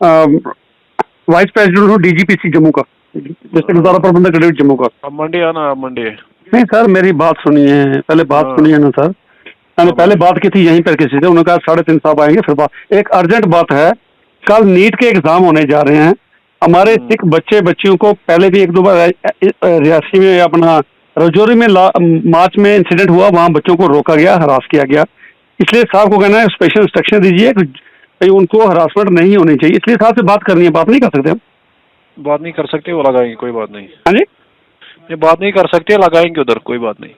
Vice president हूँ डीजीपीसी जम्मू का, district gurdwara प्रबंधक ग्रेड जम्मू का। अब मंडे आना, अब मंडे। नहीं सर, मेरी बात सुनिए, पहले बात हाँ। सुनिए ना सर। मैंने पहले बात की थी यहीं पर किसी से, उन्होंने कहा 3:30 साहब आएंगे। फिर बात एक अर्जेंट बात है, कल नीट के एग्जाम होने जा रहे हैं। हमारे सिख बच्चे बच्चियों को पहले भी 1-2 बार रियासी में अपना रजौरी में मार्च में इंसिडेंट हुआ, वहाँ बच्चों को रोका गया, हरास किया गया। इसलिए साहब को कहना है स्पेशल इंस्ट्रक्शन दीजिए कि उनको हरासमेंट नहीं होनी चाहिए। इसलिए साहब से बात करनी है, बात नहीं कर सकते हम। बात नहीं कर सकते, वो लगाएंगे, कोई बात नहीं। हाँ जी, ये बात नहीं कर सकते, लगाएंगे उधर, कोई बात नहीं।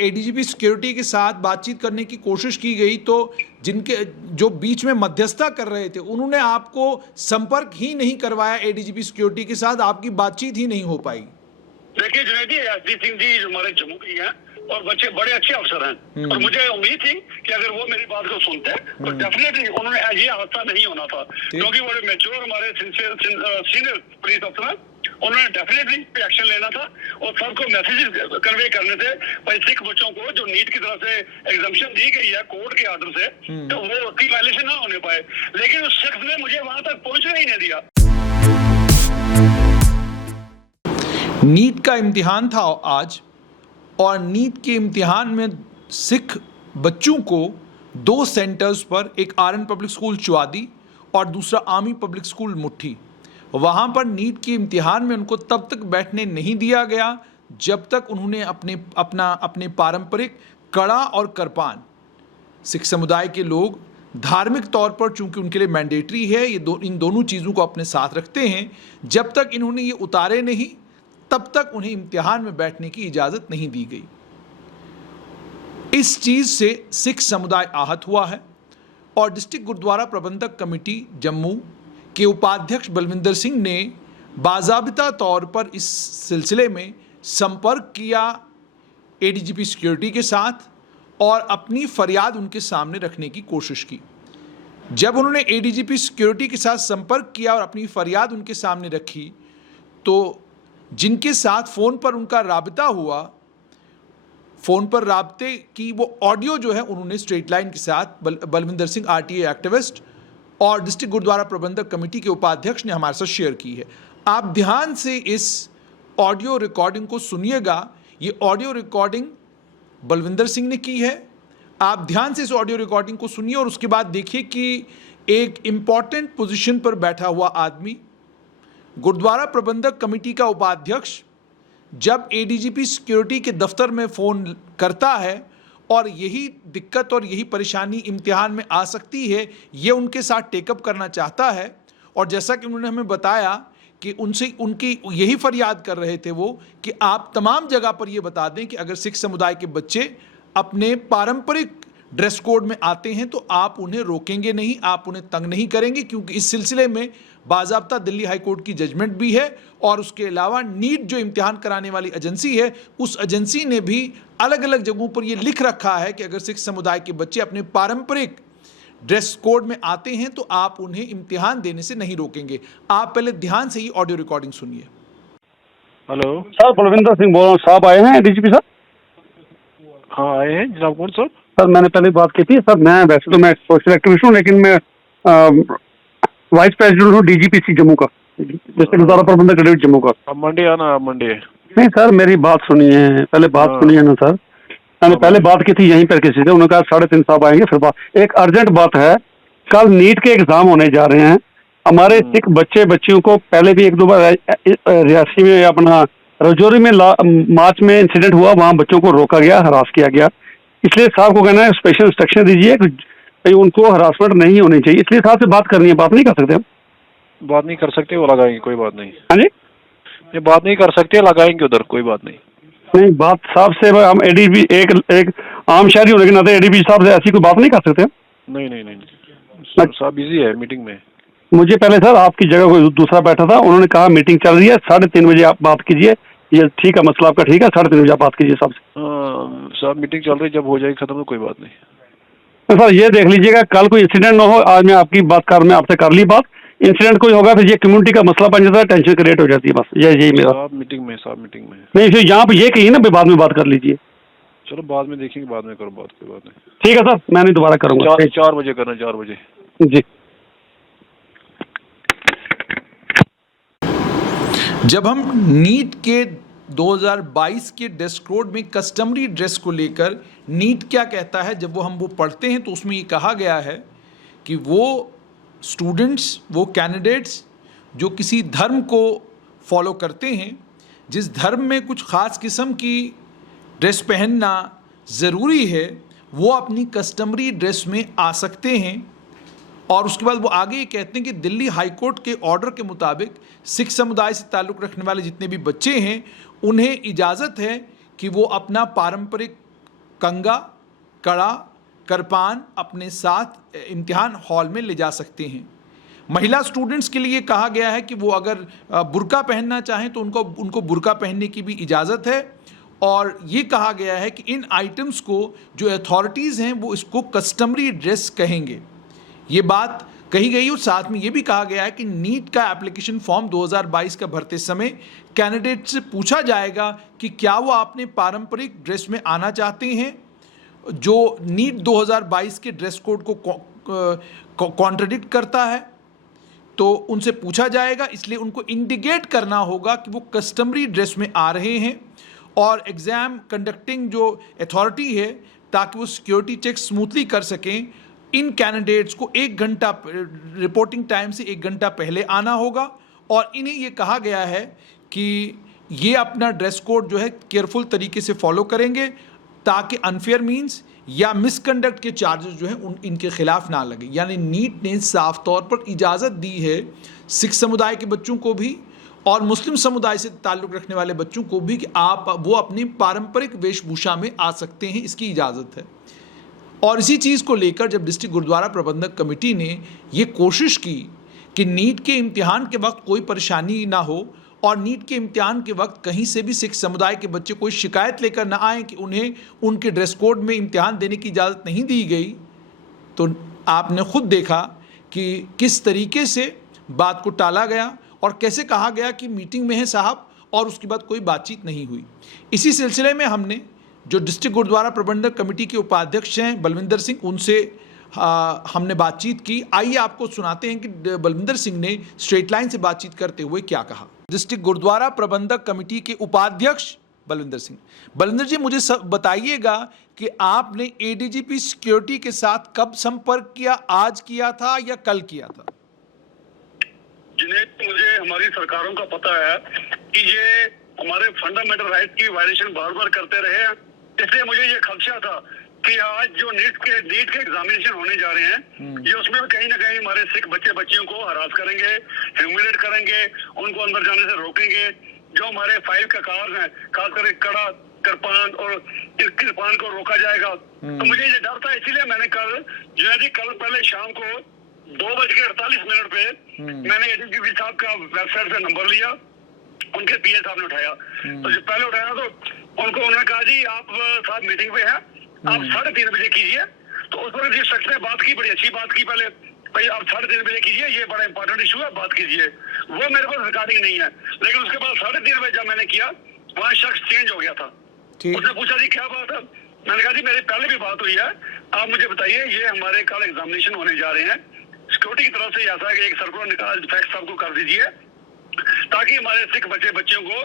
एडीजीपी सिक्योरिटी के साथ बातचीत करने की कोशिश की गई तो जिनके जो बीच में मध्यस्थता कर रहे थे उन्होंने आपको संपर्क ही नहीं करवाया एडीजीपी सिक्योरिटी के साथ, आपकी बातचीत ही नहीं हो पाई। देखिए जुनैदी, एसडी सिंह जी हमारे जम्मू के हैं और बच्चे बड़े अच्छे अफसर हैं और मुझे उम्मीद थी कि अगर वो मेरी बात को सुनते तो डेफिनेटली उन्होंने ये हादसा नहीं होना था, क्योंकि बड़े मैच्योर हमारे सीनियर पुलिस अफसर हैं। उन्होंने डेफिनेटली एक्शन लेना था और सबको मैसेजेस कन्वे करने थे भाई सिख बच्चों को जो नीट की तरफ से एग्जामिशन दी गई है कोर्ट के आर्डर से, तो वो उसकी वायलेशन ना होने पाए। लेकिन उस शख्स ने मुझे वहां तक पहुंचने ही नहीं दिया। नीट का इम्तिहान था आज, और नीट के इम्तिहान में सिख बच्चों को 2 सेंटर्स पर, एक आरएन पब्लिक स्कूल चुआदी और दूसरा आर्मी पब्लिक स्कूल मुट्ठी, वहाँ पर नीट के इम्तिहान में उनको तब तक बैठने नहीं दिया गया जब तक उन्होंने अपने पारंपरिक कड़ा और करपान, सिख समुदाय के लोग धार्मिक तौर पर चूंकि उनके लिए मैंडेटरी है, इन दोनों चीज़ों को अपने साथ रखते हैं, जब तक इन्होंने ये उतारे नहीं तब तक उन्हें इम्तिहान में बैठने की इजाज़त नहीं दी गई। इस चीज़ से सिख समुदाय आहत हुआ है और डिस्ट्रिक्ट गुरुद्वारा प्रबंधक कमेटी जम्मू के उपाध्यक्ष बलविंदर सिंह ने बाज़ाबिता तौर पर इस सिलसिले में संपर्क किया एडीजीपी सिक्योरिटी के साथ और अपनी फरियाद उनके सामने रखने की कोशिश की। जब उन्होंने एडीजीपी सिक्योरिटी के साथ संपर्क किया और अपनी फरियाद उनके सामने रखी तो जिनके साथ फ़ोन पर उनका राबिता हुआ, फ़ोन पर राब्ते की वो ऑडियो जो है उन्होंने स्ट्रेट लाइन के साथ बलविंदर सिंह आरटीए एक्टिविस्ट और डिस्ट्रिक्ट गुरुद्वारा प्रबंधक कमेटी के उपाध्यक्ष ने हमारे साथ शेयर की है। आप ध्यान से इस ऑडियो रिकॉर्डिंग को सुनिएगा। ये ऑडियो रिकॉर्डिंग बलविंदर सिंह ने की है। आप ध्यान से इस ऑडियो रिकॉर्डिंग को सुनिए और उसके बाद देखिए कि एक इम्पॉर्टेंट पोजीशन पर बैठा हुआ आदमी, गुरुद्वारा प्रबंधक कमेटी का उपाध्यक्ष, जब एडीजीपी सिक्योरिटी के दफ्तर में फ़ोन करता है और यही दिक्कत और यही परेशानी इम्तिहान में आ सकती है, ये उनके साथ टेकअप करना चाहता है। और जैसा कि उन्होंने हमें बताया कि उनसे उनकी यही फरियाद कर रहे थे वो कि आप तमाम जगह पर ये बता दें कि अगर सिख समुदाय के बच्चे अपने पारंपरिक ड्रेस कोड में आते हैं तो आप उन्हें रोकेंगे नहीं, आप उन्हें तंग नहीं करेंगे, क्योंकि इस सिलसिले में बाज़ाब्ता दिल्ली हाई कोर्ट की जजमेंट भी है और उसके अलावा नीट जो इम्तिहान कराने वाली एजेंसी है उस एजेंसी ने भी अलग अलग जगहों पर ये लिख रखा है कि अगर सिख समुदाय के बच्चे अपने पारंपरिक ड्रेस कोड में आते हैं तो आप उन्हें इम्तिहान देने से नहीं रोकेंगे। आप पहले ध्यान से ही ऑडियो रिकॉर्डिंग सुनिए। हेलो सर बलविंदर सिंह बोल रहा हूँ। साहब आए हैं डीजीपी साहब? हाँ आए हैं जनाब। कौन साहब? सर मैंने पहले बात की थी सर, मैं वैसे तो मैं सोशल एक्टिविस्ट हूँ लेकिन मैं वाइस प्रेसिडेंट हूँ डीजीपीसी जम्मू का, डिस्ट्रिक्ट गुरुद्वारा प्रबंधक ग्रेड जम्मू का। अब मंडे आना, अब मंडे। नहीं सर, मेरी बात सुनिए, पहले बात सुनिए ना सर। मैंने पहले बात की थी यहीं पर किसी से, उन्होंने कहा 3:30 साहब आएंगे। फिर बात एक अर्जेंट बात है, कल नीट के एग्जाम होने जा रहे हैं। हमारे सिख बच्चे बच्चियों को पहले भी 1-2 बार रियासी में अपना रजौरी में मार्च में इंसिडेंट हुआ, वहाँ बच्चों को रोका गया, हरास किया गया। इसलिए साहब को कहना है स्पेशल इंस्ट्रक्शन दीजिए कि उनको हरासमेंट नहीं होनी चाहिए। इसलिए साहब से बात करनी है, बात नहीं कर सकते हम। बात नहीं कर सकते, वो लगाएंगे, कोई बात नहीं। हाँ जी, ये बात नहीं कर सकते, लगाएंगे उधर, कोई बात नहीं। नहीं बात साहब से हम एडीबी एक आम शहरी होने के नाते एडीबी साहब से ऐसी कोई बात नहीं कर सकते हम। नहीं नहीं नहीं, साहब बिजी है मीटिंग में। मुझे पहले सर आपकी जगह कोई दूसरा बैठा था, उन्होंने कहा मीटिंग चल रही है, 3:30 बजे आप बात कीजिए। ये ठीक है, मसला आपका ठीक है, 3:30 बजे आप बात कीजिए साहब से। साहब मीटिंग चल रही है, जब हो जाएगी खत्म तो कोई बात नहीं। तो सर ये देख लीजिएगा कल कोई इंसिडेंट ना हो। आज मैं आपकी बात कर, मैं आपसे कर ली बात, इंसिडेंट कोई होगा फिर ये कम्युनिटी का मसला बन जाता है, टेंशन क्रिएट हो जाती है। बस यही मेरा। साहब मीटिंग में, साहब मीटिंग में। नहीं फिर यहाँ पे ये कहिए ना, बाद में बात कर लीजिए। चलो बाद में देखेंगे, बाद में करो बात, कोई बात नहीं। ठीक है सर, मैं नहीं दोबारा करूँगा। 4 बजे करना, 4 बजे। जी। जब हम नीट के 2022 के ड्रेस कोड में कस्टमरी ड्रेस को लेकर नीट क्या कहता है, जब हम वो पढ़ते हैं तो उसमें ये कहा गया है कि वो स्टूडेंट्स, वो कैंडिडेट्स जो किसी धर्म को फॉलो करते हैं, जिस धर्म में कुछ ख़ास किस्म की ड्रेस पहनना ज़रूरी है, वो अपनी कस्टमरी ड्रेस में आ सकते हैं। और उसके बाद वो आगे ये कहते हैं कि दिल्ली हाई कोर्ट के ऑर्डर के मुताबिक सिख समुदाय से ताल्लुक़ रखने वाले जितने भी बच्चे हैं उन्हें इजाज़त है कि वो अपना पारंपरिक कंगा, कड़ा, करपान अपने साथ इम्तिहान हॉल में ले जा सकते हैं। महिला स्टूडेंट्स के लिए कहा गया है कि वो अगर बुर्का पहनना चाहें तो उनको बुर्का पहनने की भी इजाज़त है। और ये कहा गया है कि इन आइटम्स को जो अथॉरिटीज़ हैं वो इसको कस्टमरी ड्रेस कहेंगे, ये बात कही गई। और साथ में ये भी कहा गया है कि नीट का एप्लीकेशन फॉर्म 2022 का भरते समय कैंडिडेट से पूछा जाएगा कि क्या वो अपने पारंपरिक ड्रेस में आना चाहते हैं, जो नीट 2022 के ड्रेस कोड को कॉन्ट्रडिक्ट करता है, तो उनसे पूछा जाएगा। इसलिए उनको इंडिकेट करना होगा कि वो कस्टमरी ड्रेस में आ रहे हैं। और एग्ज़ाम कंडक्टिंग जो अथॉरिटी है, ताकि वो सिक्योरिटी चेक स्मूथली कर सकें, इन कैंडिडेट्स को 1 घंटा रिपोर्टिंग टाइम से 1 घंटा पहले आना होगा। और इन्हें ये कहा गया है कि ये अपना ड्रेस कोड जो है केयरफुल तरीके से फॉलो करेंगे, ताकि अनफेयर मीन्स या मिसकंडक्ट के चार्जेस जो हैं इनके खिलाफ ना लगे। यानी नीट ने साफ तौर पर इजाज़त दी है सिख समुदाय के बच्चों को भी और मुस्लिम समुदाय से ताल्लुक़ रखने वाले बच्चों को भी कि वो अपनी पारंपरिक वेशभूषा में आ सकते हैं, इसकी इजाज़त है। और इसी चीज़ को लेकर जब डिस्ट्रिक्ट गुरुद्वारा प्रबंधक कमेटी ने ये कोशिश की कि नीट के इम्तिहान के वक्त कोई परेशानी ना हो और नीट के इम्तिहान के वक्त कहीं से भी सिख समुदाय के बच्चे कोई शिकायत लेकर ना आए कि उन्हें उनके ड्रेस कोड में इम्तिहान देने की इजाज़त नहीं दी गई, तो आपने ख़ुद देखा कि किस तरीके से बात को टाला गया और कैसे कहा गया कि मीटिंग में है साहब, और उसके बाद कोई बातचीत नहीं हुई। इसी सिलसिले में हमने जो डिस्ट्रिक्ट गुरुद्वारा प्रबंधक कमेटी के उपाध्यक्ष हैं बलविंदर सिंह, उनसे हमने बातचीत की। आइए आपको सुनाते हैं कि बलविंदर सिंह ने स्ट्रेट लाइन से बातचीत करते हुए क्या कहा। डिस्ट्रिक्ट गुरुद्वारा प्रबंधक कमेटी के उपाध्यक्ष बलविंदर सिंह। बलविंदर जी, मुझे सब बताइएगा कि आपने एडीजीपी सिक्योरिटी के साथ कब संपर्क किया, आज किया था या कल किया था? जिन्हें मुझे हमारी सरकारों का पता है कि ये हमारे फंडामेंटल राइट की वायलेशन बार बार करते रहे हैं, इसलिए मुझे ये खदशा था कि आज जो नीट के एग्जामिनेशन होने जा रहे हैं, ये उसमें भी कहीं ना कहीं हमारे सिख बच्चियों को हरास करेंगे, ह्यूमिलेट करेंगे, उनको अंदर जाने से रोकेंगे। जो हमारे फाइल का कार्य है, खासकर कड़ा, करपान और कृपान को रोका जाएगा। तो मुझे ये डर था, इसीलिए मैंने कल पहले शाम को 2:48 पे मैंने एडीजीपी साहब का वेबसाइट से नंबर लिया, उनके पीए साहब ने उठाया। तो जब पहले उठाया तो उन्होंने कहा जी आप साहब मीटिंग पे हैं, आप 3:30 बजे कीजिए। तो उस पर जिस शख्स ने बात की, बड़ी अच्छी बात की, पहले भाई आप 3:30 बजे कीजिए, ये बड़ा इंपॉर्टेंट इशू है, बात कीजिए। वो मेरे पास रिकॉर्डिंग नहीं है, लेकिन उसके बाद 3:30 बजे जब मैंने किया, वहाँ शख्स चेंज हो गया था। उसने पूछा जी क्या बात है, मैंने कहा जी मेरी पहले भी बात हुई है, आप मुझे बताइए ये हमारे कल एग्जामिनेशन होने जा रहे हैं, सिक्योरिटी की तरफ से ऐसा है कि एक सर्कुलर निकाल फैक्ट सबको कर दीजिए, ताकि हमारे सिख बच्चों को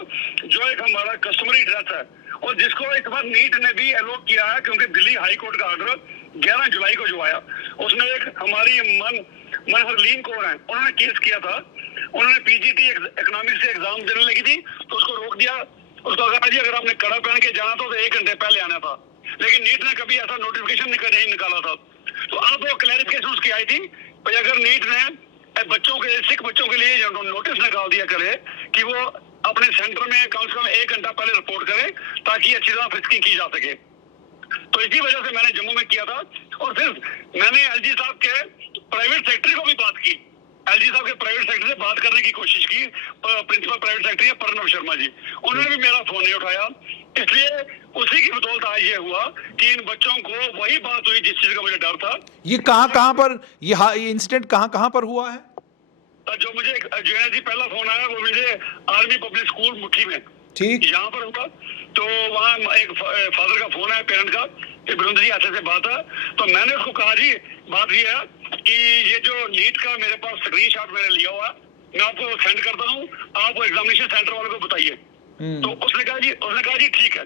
जो एक हमारा कस्टमरी ड्रेस है, और जिसको इस बार नीट ने भी एलोक किया है, क्योंकि दिल्ली हाई कोर्ट का ऑर्डर 11 जुलाई को जो आया, उसमें एक हमारी मनहरलीन कौर है, उन्होंने केस किया था। उन्होंने पीजीटी इकोनॉमिक्स से एग्जाम देने लगी थी, तो उसको रोक दिया। उसको कहा जी अगर आपने कड़ा पहन के जाना था तो 1 घंटे पहले आना था, लेकिन नीट ने कभी ऐसा नोटिफिकेशन नहीं निकाला था। तो अब वो क्लैरिफिकेशन उसकी आई थी, भाई अगर नीट ने सिख बच्चों के लिए नोटिस निकाल दिया करे कि वो अपने सेंटर में कम से कम 1 घंटा पहले रिपोर्ट करें, ताकि अच्छी तरह फ्रिस्किंग की जा सके। तो इसी वजह से मैंने जम्मू में किया था। और फिर मैंने एलजी साहब के प्राइवेट सेक्रेटरी को भी बात की, एलजी साहब के प्राइवेट सेक्रेटरी से बात करने की कोशिश की, प्रिंसिपल प्राइवेट सेक्रेटरी है प्रणव शर्मा जी, उन्होंने भी मेरा फोन नहीं उठाया। इसलिए उसी की बदौलत आज ये हुआ कि इन बच्चों को वही बात हुई जिस चीज का मुझे डर था। ये कहाँ पर ये इंसिडेंट कहाँ पर हुआ है? जो मुझे जी पहला फोन आया वो मुझे आर्मी पब्लिक स्कूल मुट्ठी में, ठीक यहाँ पर हुआ। तो वहाँ एक फादर का फोन है, पेरेंट का, बलविंदर जी ऐसे बात है। तो मैंने उसको कहा जी बात ये है कि ये जो नीट का मेरे पास स्क्रीनशॉट मैंने लिया हुआ है, मैं आपको सेंड करता हूँ, आप एग्जामिनेशन सेंटर वालों को बताइए। तो उसने कहा जी ठीक है।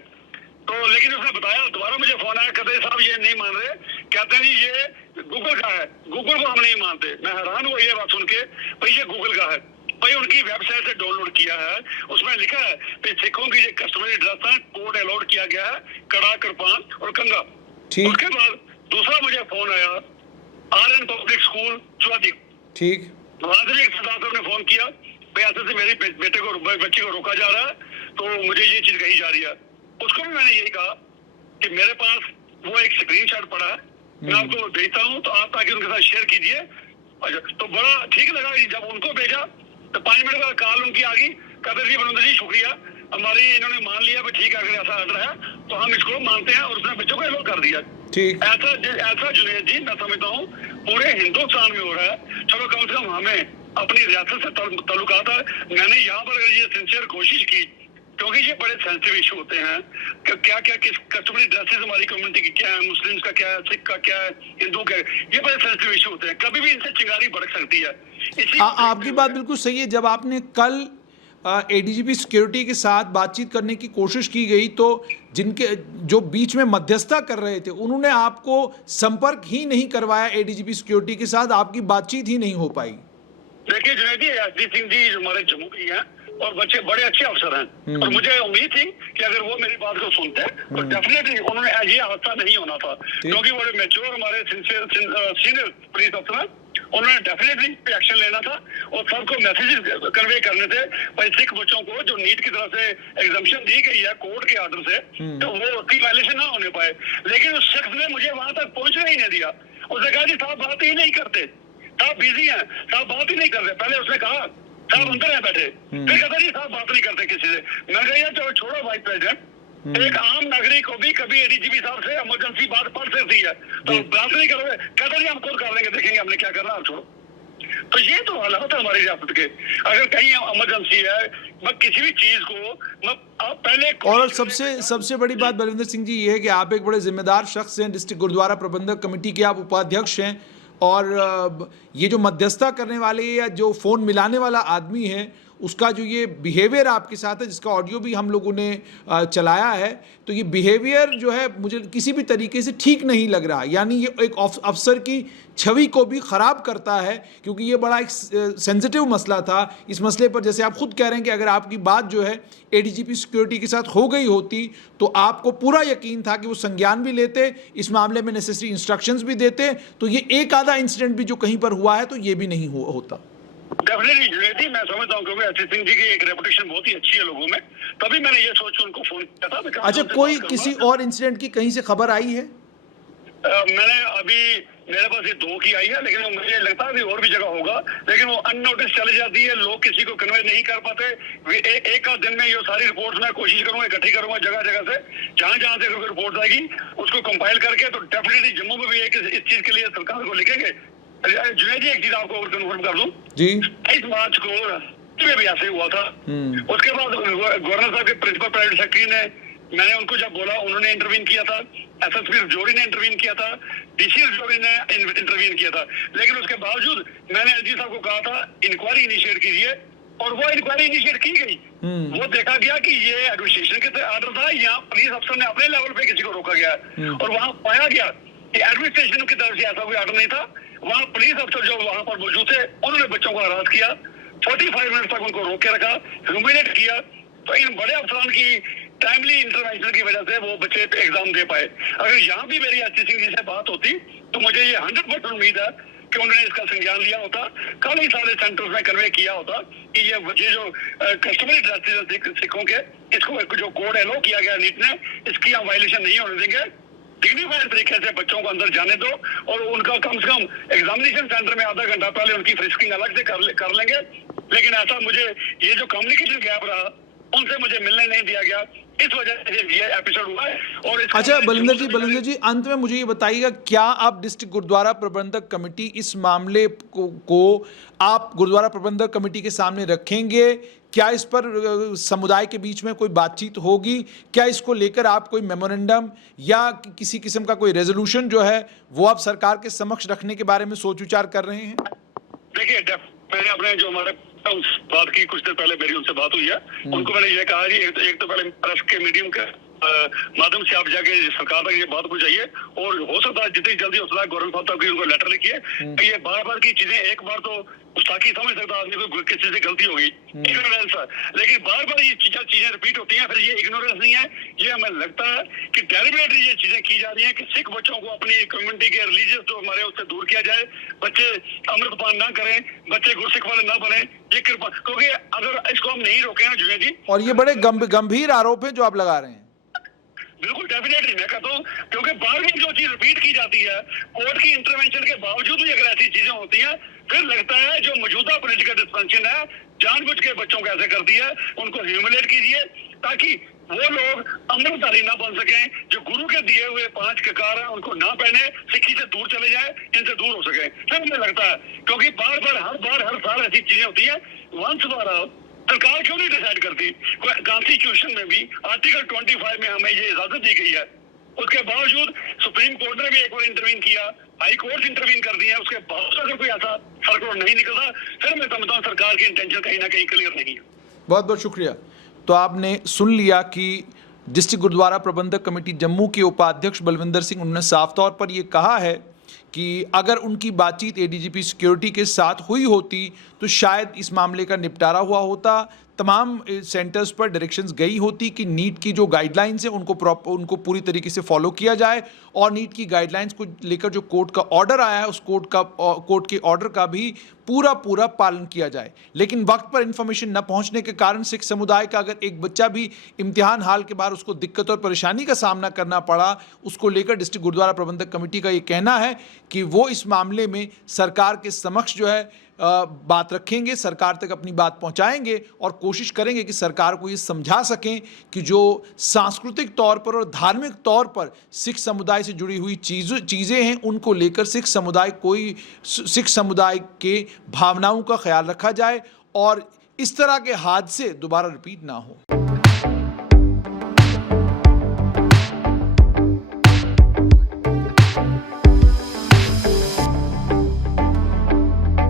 तो लेकिन उसने बताया, दोबारा मुझे फोन आया, कहते साहब ये नहीं मान रहे, कहते हैं जी ये गूगल का है, गूगल को हम नहीं मानते। मैं हैरान हुआ ये बात सुन के, भाई ये गूगल का है, भाई उनकी वेबसाइट से डाउनलोड किया है, उसमें लिखा है कि सिखों की ये कस्टमरी ड्रेस है, कोड अलॉट किया गया है, कड़ा, कृपान और कंगा। उसके बाद दूसरा मुझे फोन आया RN पब्लिक स्कूल चुआदी, ठीक, वहां से एक सदासर ने फोन किया, भाई ऐसे से मेरे बच्चे को रोका जा रहा है, तो मुझे ये चीज कही जा रही है। उसको भी मैंने यही कहा कि मेरे पास वो एक स्क्रीनशॉट पड़ा है, मैं आपको भेजता हूँ, तो आप ताकि उनके साथ शेयर कीजिए। तो बड़ा ठीक लगा, जब उनको भेजा तो 5 मिनट बाद कॉल उनकी आ गई, कहते जी बलविंदर जी शुक्रिया, हमारी इन्होंने मान लिया कि ठीक है, अगर ऐसा ऑर्डर है तो हम इसको मानते हैं, और उसने बच्चों को अलॉट कर दिया। ठीक, ऐसा जुनैद जी मैं समझता हूँ पूरे हिंदुस्तान में हो रहा है। चलो कम से कम हमें अपनी रियासत से ताल्लुकात है, मैंने यहाँ पर ये सिंसियर कोशिश की, क्योंकि ये बड़े सेंसिटिव इशू होते हैं कि क्या क्या किस कस्टमरी ड्रेसेस हमारी कम्युनिटी की क्या है, मुस्लिम्स का क्या है, सिख का क्या है, हिंदू का, ये बड़े सेंसिटिव इशू होते हैं, कभी भी इनसे चिंगारी भड़क सकती है। आपकी बात बिल्कुल सही है। जब आपने कल ADGP सिक्योरिटी के साथ बातचीत करने की कोशिश की गई, तो जिनके जो बीच में मध्यस्थता कर रहे थे उन्होंने आपको संपर्क ही नहीं करवाया ADGP सिक्योरिटी के साथ, आपकी बातचीत ही नहीं हो पाई। देखिए जुनैद जी, SD सिंह जी हमारे जम्मू की हैं और बच्चे बड़े अच्छे अफसर हैं, और मुझे उम्मीद थी कि अगर वो मेरी बात को सुनते तो डेफिनेटली उन्होंने ये हादसा नहीं होना था, क्योंकि बड़े मैच्योर हमारे सीनियर पुलिस अफसर हैं, उन्होंने डेफिनेटली एक्शन लेना था और सबको मैसेजेस कन्वे करने थे, भाई सिख बच्चों को जो नीट की तरफ से एग्जामिशन दी गई है कोर्ट के ऑर्डर से, तो वो उसकी वायलेशन ना होने पाए। लेकिन उस शख्स ने मुझे वहां तक पहुंचने ही नहीं दिया। उसने कहा जी साहब बात ही नहीं करते, साहब बिजी हैं, साहब बात ही नहीं करते। पहले उसने कहा साहब अंदर है बैठे, फिर कहता जी साहब बात नहीं करते किसी से। मैं कहा चलो छोड़ो वाइस प्रेसिडेंट, एक आम नागरिक को भी कभी ADGP साहब से इमरजेंसी बात पड़ सकती है, तो बात नहीं करोगे, कहता जी हम खुद कर लेंगे, देखेंगे हमने क्या करना, आप छोड़ो। तो ये तो हालात है हमारी रियासत के, अगर कहीं इमरजेंसी है, मैं किसी भी चीज को आप पहले। और सबसे बड़ी बात बलविंदर सिंह जी ये है कि आप एक बड़े जिम्मेदार शख्स हैं, डिस्ट्रिक्ट गुरुद्वारा प्रबंधक कमेटी के आप उपाध्यक्ष हैं, और ये जो मध्यस्थता करने वाले या जो फ़ोन मिलाने वाला आदमी है उसका जो ये बिहेवियर आपके साथ है, जिसका ऑडियो भी हम लोगों ने चलाया है, तो ये बिहेवियर जो है मुझे किसी भी तरीके से ठीक नहीं लग रहा। यानी ये एक अफसर की छवि को भी ख़राब करता है, क्योंकि ये बड़ा एक सेंसिटिव मसला था। इस मसले पर जैसे आप खुद कह रहे हैं कि अगर आपकी बात जो है ADGP सिक्योरिटी के साथ हो गई होती तो आपको पूरा यकीन था कि वो संज्ञान भी लेते, इस मामले में नेसेसरी इंस्ट्रक्शंस भी देते, तो ये एक आधा इंसिडेंट भी जो कहीं पर हुआ है तो ये भी नहीं होता। डेफिनेटली जुनैदी, मैं समझता हूँ क्योंकि SD सिंह जी की एक रेपुटेशन बहुत ही अच्छी है लोगों में, तभी मैंने ये सोच उनको फोन किया था। अच्छा, कोई किसी और इंसिडेंट की कहीं से खबर आई है? मैंने अभी मेरे पास ये 2 की आई है, लेकिन मुझे लगता है कि और भी जगह होगा, लेकिन वो अननोटिस चली जाती है, लोग किसी को कन्वे नहीं कर पाते। एक आध दिन में ये सारी रिपोर्ट्स मैं कोशिश करूंगा इकट्ठी करूंगा जगह जगह से, जहां जहां से रिपोर्ट आएगी उसको कंपाइल करके, तो डेफिनेटली जम्मू में भी इस चीज के लिए सरकार को लिखेंगे। जुनैद जी एक चीज आपको और कन्फर्म कर दूं जी, 23 मार्च को में भी ऐसे हुआ था। उसके बाद गवर्नर साहब के प्रिंसिपल प्राइवेट सेक्रेटरी ने, मैंने उनको जब बोला उन्होंने इंटरवीन किया था, SSP जोड़ी ने इंटरवीन किया था, DC जोड़ी ने इंटरवीन किया था, लेकिन उसके बावजूद मैंने LG साहब को कहा था इंक्वायरी इनिशिएट कीजिए, और वो इंक्वायरी इनिशिएट की गई। वो देखा गया कि ये एडमिनिस्ट्रेशन के ऑर्डर था या पुलिस अफसर ने अपने लेवल पे किसी को रोका गया, और वहाँ पाया गया कि एडमिनिस्ट्रेशन की तरफ से ऐसा कोई ऑर्डर नहीं था। वहाँ पुलिस अफसर जो वहाँ पर मौजूद थे उन्होंने बच्चों को हरास किया, 45 मिनट तक उनको रोक के रखा, ह्यूमिलेट किया। तो इन बड़े अफसरान की टाइमली इंटरवेंशन की वजह से वो बच्चे एग्जाम दे पाए। अगर यहाँ भी मेरी SD सिंह जी से बात होती तो मुझे ये 100% उम्मीद है कि उन्होंने इसका संज्ञान लिया होता, कल ही सारे सेंटर्स में कन्वे किया होता कि ये जो कस्टमरी ड्रेसेस सिखों के, इसको जो कोड एलो किया गया नीट ने, इसकी हम वायलेशन नहीं होने देंगे। डिग्निफाइड तरीके से बच्चों को अंदर जाने दो, और उनका कम से कम एग्जामिनेशन सेंटर में आधा घंटा पहले उनकी फ्रिस्किंग अलग से कर लेंगे। लेकिन ऐसा मुझे ये जो कम्युनिकेशन गैप रहा, उनसे मुझे मिलने नहीं दिया गया, इस वजह से ये एपिसोड हुआ है। और अच्छा बलविंदर जी अंत में मुझे ये बताइएगा, क्या आप डिस्ट्रिक्ट गुरुद्वारा प्रबंधक कमेटी इस मामले को आप गुरुद्वारा प्रबंधक कमेटी के सामने रखेंगे? क्या इस पर समुदाय के बीच में कोई बातचीत होगी? क्या इसको लेकर आप कोई मेमोरेंडम या किसी किस्म का कोई रेजोल्यूशन जो है वो आप सरकार के समक्ष रखने के बारे में सोच विचार कर रहे हैं? देखिए, मैंने अपने जो हमारे उस बात की कुछ देर पहले मेरी उनसे बात हुई है। उनको मैंने ये कहा जी एक तो पहले प्रेस के मीडियम के माध्यम से आप जाके सरकार तक ये बात पहुंचाइए और हो सकता है जितनी जल्दी हो सकता है गवर्नमेंट साहब तक उनको लेटर लिखिए। ये बार बार की चीजें एक बार तो गुस्ताखी समझ सकता आदमी को किसी से गलती हो गई, इग्नोरेंस है, लेकिन बार बार ये चीजें रिपीट होती हैं, फिर ये इग्नोरेंस नहीं है, ये हमें लगता है कि डेलिबरेटली ये चीजें की जा रही हैं कि सिख बच्चों को अपनी कम्युनिटी के रिलीजियस जो हमारे उससे दूर किया जाए, बच्चे अमृतपान ना करें, बच्चे गुरसिख वाले ना बने, ये कृपा, क्योंकि अगर इसको हम नहीं रोके ना जुनेद जी। और ये बड़े गंभीर आरोप है जो आप लगा रहे हैं। बिल्कुल डेफिनेटली मैं कहता हूँ, क्योंकि बार बार जो चीज रिपीट की जाती है कोर्ट की इंटरवेंशन के बावजूद भी अगर ऐसी चीजें होती हैं, फिर लगता है जो मौजूदा पॉलिटिकल डिस्पेंशन है जानबूझ के बच्चों को ऐसे करती है, उनको ह्यूमिलेट कीजिए ताकि वो लोग अमृतधारी ना बन सके, जो गुरु के दिए हुए 5 ककार हैं उनको ना पहने, सिक्खी से दूर चले जाए, इनसे दूर हो सके। फिर मुझे लगता है क्योंकि बार बार हर साल ऐसी चीजें होती है, वंस बार सरकार क्यों नहीं डिसाइड करती? कॉन्स्टिट्यूशन में भी आर्टिकल 25 में हमें ये इजाजत दी गई है, उसके बावजूद सुप्रीम कोर्ट ने भी एक बार इंटरवीन किया, हाई कोर्ट इंटरवीन कर दिया, उसके बावजूद अगर कोई ऐसा सर्कुलर नहीं निकलता, फिर मैं समझता हूँ सरकार की इंटेंशन कहीं ना कहीं क्लियर नहीं है। बहुत बहुत शुक्रिया। तो आपने सुन लिया कि डिस्ट्रिक्ट गुरुद्वारा प्रबंधक कमेटी जम्मू के उपाध्यक्ष बलविंदर सिंह, उन्होंने साफ तौर पर ये कहा है कि अगर उनकी बातचीत एडीजीपी सिक्योरिटी के साथ हुई होती तो शायद इस मामले का निपटारा हुआ होता, तमाम सेंटर्स पर डायरेक्शंस गई होती कि नीट की जो गाइडलाइंस है उनको पूरी तरीके से फॉलो किया जाए और नीट की गाइडलाइंस को लेकर जो कोर्ट का ऑर्डर आया है उस कोर्ट के ऑर्डर का भी पूरा पालन किया जाए। लेकिन वक्त पर इंफॉर्मेशन न पहुंचने के कारण सिख समुदाय का अगर एक बच्चा भी इम्तिहान हाल के बाद उसको दिक्कत और परेशानी का सामना करना पड़ा, उसको लेकर डिस्ट्रिक्ट गुरुद्वारा प्रबंधक कमेटी का ये कहना है कि वो इस मामले में सरकार के समक्ष जो है बात रखेंगे, सरकार तक अपनी बात पहुंचाएंगे और कोशिश करेंगे कि सरकार को ये समझा सकें कि जो सांस्कृतिक तौर पर और धार्मिक तौर पर सिख समुदाय से जुड़ी हुई चीज़ें हैं उनको लेकर सिख समुदाय के भावनाओं का ख्याल रखा जाए और इस तरह के हादसे दोबारा रिपीट ना हो।